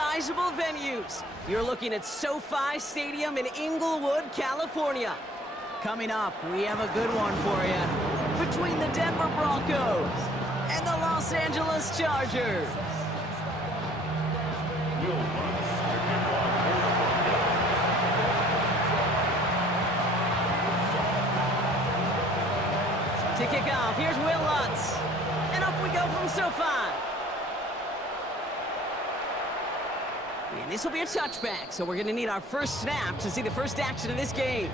recognizable venues. You're looking at SoFi Stadium in Inglewood, California. Coming up, we have a good one for you. Between the Denver Broncos and the Los Angeles Chargers. To kick off, here's Will Lutz. And up we go from SoFi. And this will be a touchback, so we're going to need our first snap to see the first action of this game.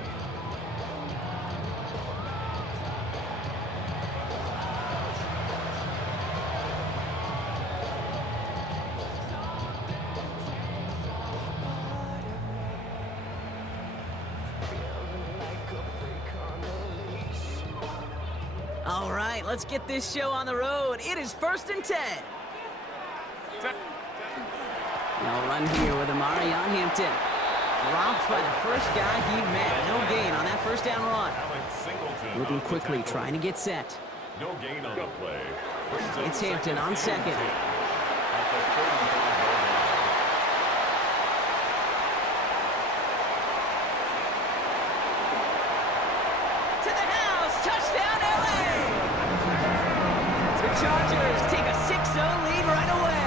All right, let's get this show on the road. It is 1st and 10. Now run here with Amari on Hampton. Dropped by the first guy he met. No gain on that first down run. Moving quickly, trying to get set. No gain on the play. It's Hampton on second. To the house, touchdown LA! The Chargers take a 6-0 lead right away.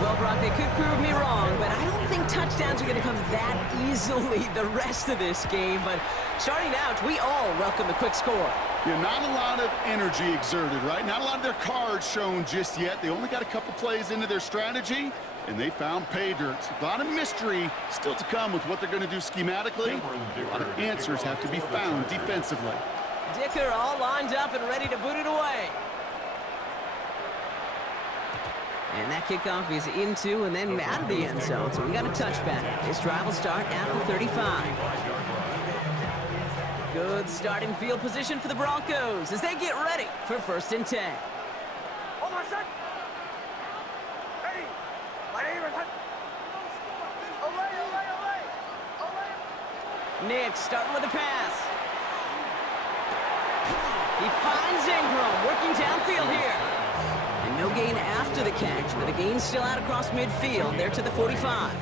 Well, Brock, they could prove me wrong, but I don't think touchdowns are going to come that easily the rest of this game. But starting out, we all welcome the quick score. Yeah, not a lot of energy exerted, right? Not a lot of their cards shown just yet. They only got a couple plays into their strategy, and they found pay dirt. A lot of mystery still to come with what they're going to do schematically. A lot of answers have to be found defensively. Dicker all lined up and ready to boot it away. And that kickoff is into and then out of the end zone, so we got a touchback. This drive will start at the 35. Good starting field position for the Broncos as they get ready for 1st and 10. Nick starting with a pass. He finds Ingram working downfield here. And no gain after the catch, but the gain still out across midfield. There to the 45.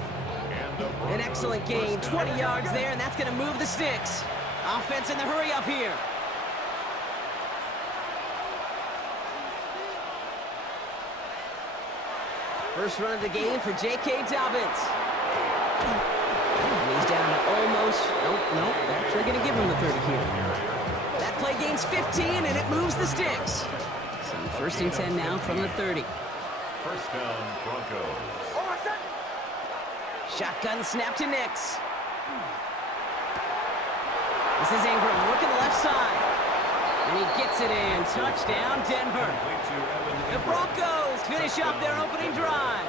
An excellent gain, 20 yards there, and that's going to move the sticks. Offense in the hurry up here. First run of the game for J.K. Dobbins. And he's down to almost, nope, actually going to give him the 30 here. That play gains 15, and it moves the sticks. So 1st and 10 now from the 30. First down, Broncos. Shotgun snap to Nix. This is Ingram working the left side. And he gets it in. Touchdown, Denver. The Broncos finish up their opening drive.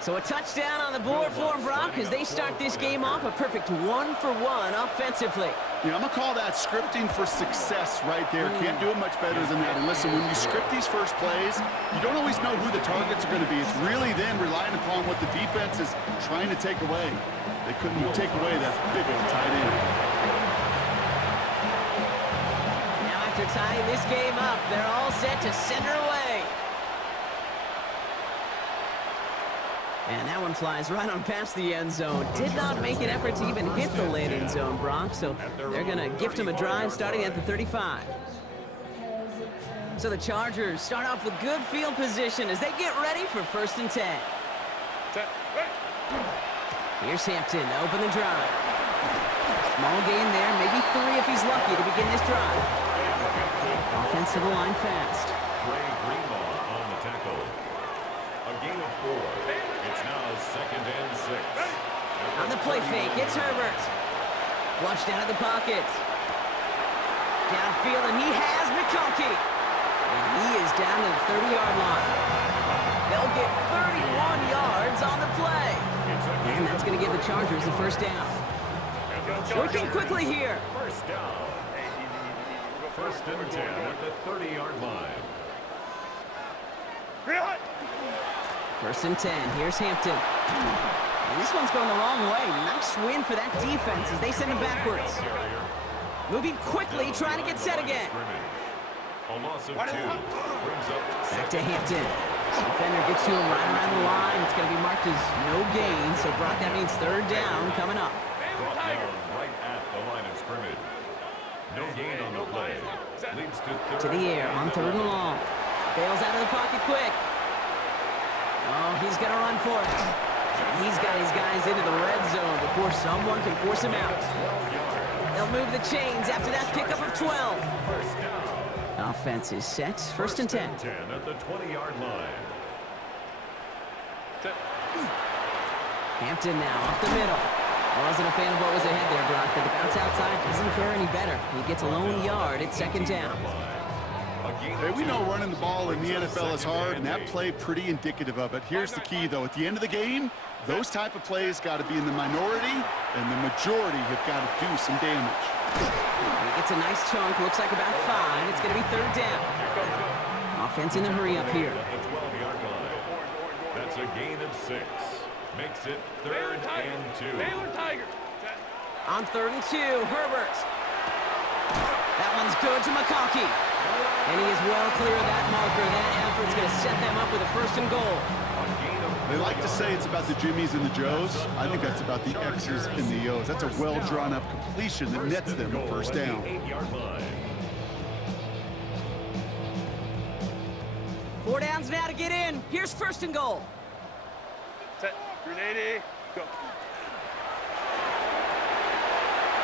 So a touchdown on the board for Brock as they start this game off a perfect 1-for-1 offensively. Yeah, I'm going to call that scripting for success right there. Can't do it much better than that. And listen, when you script these first plays, you don't always know who the targets are going to be. It's really then relying upon what the defense is trying to take away. They couldn't take away that big old tight end. Now after tying this game up, they're all set to send her away. And that one flies right on past the end zone. Did not make an effort to even hit the landing zone, Brock, so they're going to gift him a drive starting at the 35. So the Chargers start off with good field position as they get ready for 1st and 10. Here's Hampton to open the drive. Small gain there, maybe 3 if he's lucky to begin this drive. Offense to the line fast. On the tackle. A gain of 4. It's now 2nd and 6. On the play fake, it's Herbert. Flushed out of the pocket. Downfield, and he has McConkey. And he is down to the 30-yard line. They'll get 31 yards on the play. And that's going to give the Chargers the first down. Working quickly here. First down. 1st and 10 at the 30-yard line. 1st and 10. Here's Hampton. And this one's going the wrong way. Nice win for that defense as they send him backwards. Moving quickly, trying to get set again. A loss of 2 brings up Back to Hampton. Defender gets to him right around the line. It's going to be marked as no gain. So, Brock, that means third down coming up. brought down right at the line of scrimmage. No gain on the play. Leads to third. To the air on third and long. Bails out of the pocket quick. Oh, he's going to run for it. He's got his guys into the red zone before someone can force him out. They'll move the chains after that pickup of 12. First down. Offense is set. First and 10. 10 at the 20-yard line. Hampton now up the middle. I wasn't a fan of what was ahead there, Brock, but the bounce outside doesn't fare any better. He gets a lone yard at second down. Hey, we know running the ball in the NFL is hard, and that play pretty indicative of it. Here's the key, though. At the end of the game, those type of plays got to be in the minority, and the majority have got to do some damage. And he gets a nice chunk. Looks like about 5. It's going to be third down. Offense in the hurry up here. At the 12-yard line. That's a gain of 6. Makes it third and 2. On third and 2, Herbert. That one's good to McConkey. And he is well clear of that marker. That effort's going to set them up with a first and goal. They like to say it's about the Jimmies and the Joes. I think that's about the X's and the O's. That's a well-drawn-up completion that nets them a first down. 8-yard line. 4 downs now to get in. Here's first and goal. Set. 380. Go.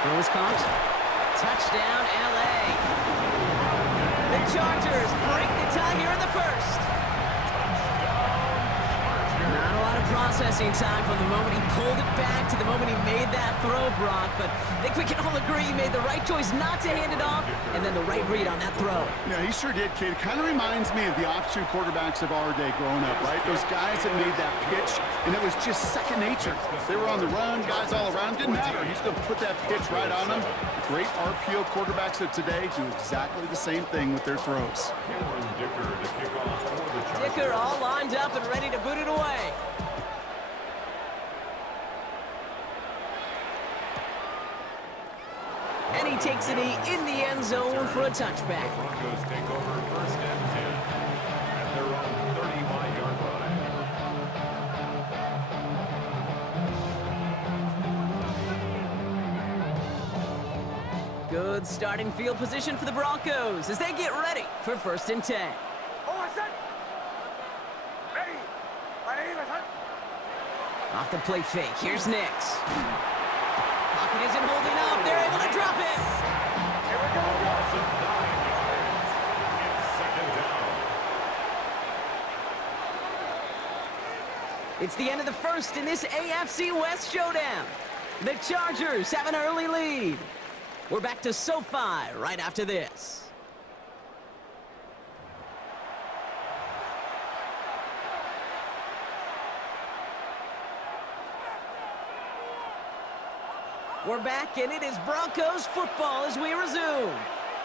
Throw is caught. Touchdown, L.A. The Chargers break the tie here in the first. Not a lot of processing time from the moment he pulled it back to the moment he made that throw, Brock, but I think we can all agree he made the right choice not to hand it off, and then the right read on that throw. Yeah, he sure did, kid. It kind of reminds me of the option quarterbacks of our day growing up, right? Those guys that made that pitch, and it was just second nature. They were on the run, guys all around. Didn't matter. He's going to put that pitch right on them. The great RPO quarterbacks of today do exactly the same thing with their throws. Dicker to kick off for the Chargers. Dicker all lined up and ready to boot it away. And he takes it in the end zone for a touchback. Broncos take over first and 10 at their own 35-yard line. Good starting field position for the Broncos as they get ready for first and 10. Off the play fake, here's Nix. Pocket isn't holding up, they're able to drop it. Loss of 9 yards. It's second down. It's the end of the first in this AFC West showdown. The Chargers have an early lead. We're back to SoFi right after this. We're back, and it is Broncos football as we resume.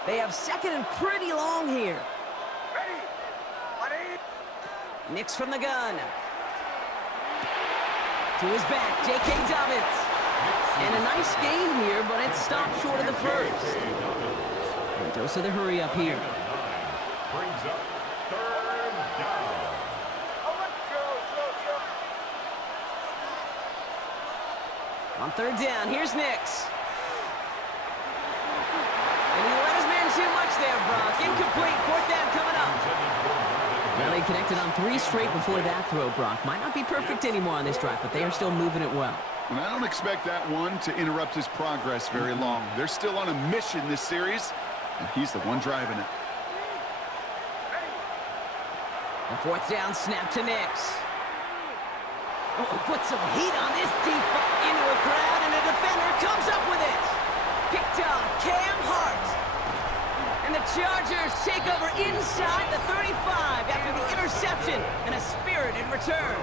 They have second and pretty long here. Nix from the gun. To his back, J.K. Dobbins. And a nice game here, but it stopped short of the first. And dose of the hurry up here. Brings up third down. On third down, here's Nix. And he let his man too much there, Brock. Incomplete, fourth down coming up. Well, they connected on 3 straight before that throw, Brock. Might not be perfect anymore on this drive, but they are still moving it well. And I don't expect that one to interrupt his progress very long. They're still on a mission this series, and he's the one driving it. The fourth down snap to Nix. Oh, put some heat on this deep into a crowd, and a defender comes up with it. Picked off Cam Hart. And the Chargers take over inside the 35 after the interception and a spirited return.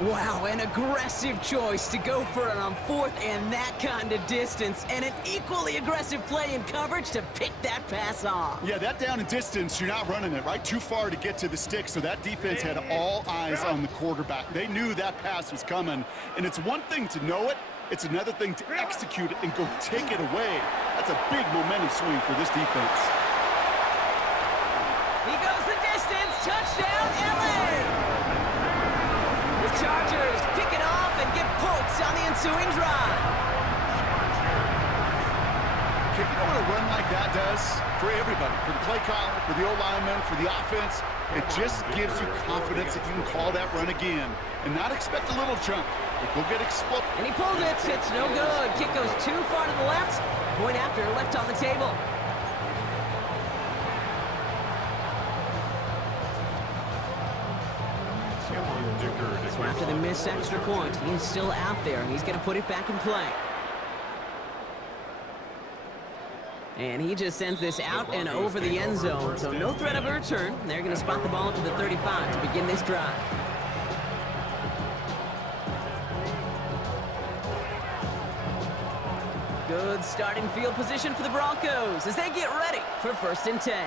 Wow, an aggressive choice to go for it on fourth and that kind of distance, and an equally aggressive play in coverage to pick that pass off. Yeah, that down and distance, you're not running it, right? Too far to get to the stick, so that defense had all eyes on the quarterback. They knew that pass was coming, and it's one thing to know it, it's another thing to execute it and go take it away. That's a big momentum swing for this defense. ensuing drive. You know what a run like that does for everybody, for the play caller, for the O-lineman, for the offense? It just gives you confidence that you can call that run again and not expect a little chunk, but go get exploded. And he pulls it. It's no good. Kick goes too far to the left. Point after left on the table. So after the missed extra point, he's still out there. He's going to put it back in play. And he just sends this out and over the end zone. So no threat of a return. They're going to spot the ball up to the 35 to begin this drive. Good starting field position for the Broncos as they get ready for 1st and 10.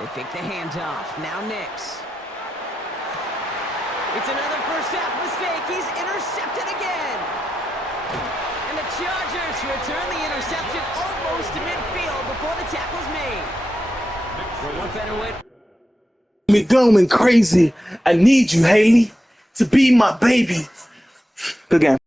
They fake the handoff. Now Nix. It's another first half mistake. He's intercepted again. And the Chargers return the interception almost to midfield before the tackle's made. Well, what better way? Me going crazy. I need you, Haley, to be my baby. Good game.